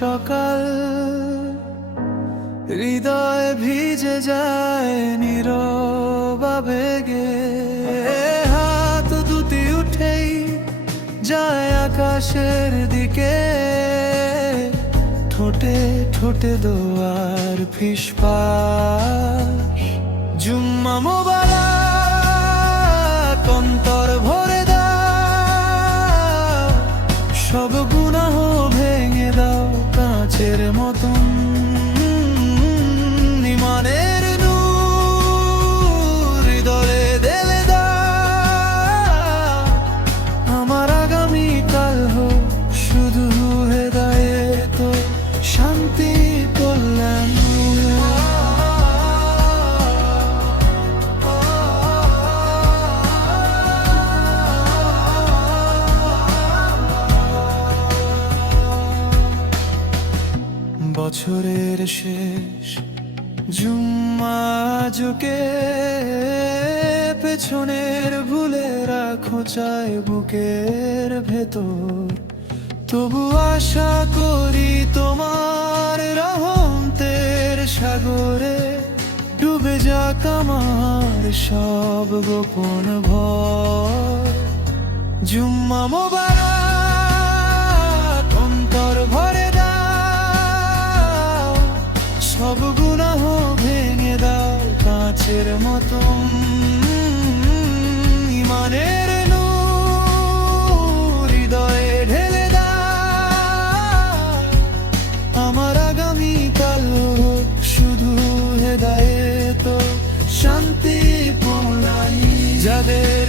সকাল, হৃদয় ভিজে যায় নীরব আবেগে। হাত দুটি উঠেই যায় আকাশের দিকে, ঠোঁটে ঠোঁটে দোয়ার ফিসফাস। জুম্মা মোবারক, অন্তর ভরে দাও, সব গুনাহ ভেঙে দাও কাঁচের মতন। ইমানের নূর হৃদয়ে ঢেলে দাও, আমার আগামীকাল হোক শুধু হেদায়েত, শান্তি, কল্যাণ। বছরের শেষ জুম্মা ঝুঁকে, পেছনের ভুলে রাখো চাই বুকের ভেতর। তবু আশা করি তোমার রহমতের সাগরে ডুবে যাক আমার সব গোপন ভয়। জুম্মা মোবারক, অন্তর ভরে দাও, সব গুনাহ ভেঙে দাও কাঁচের মতন। ইমানের নূর হৃদয়ে ঢেলে দাও, আমার আগামীকাল হোক শুধু হেদায়েত, শান্তি, কল্যাণ। যাদের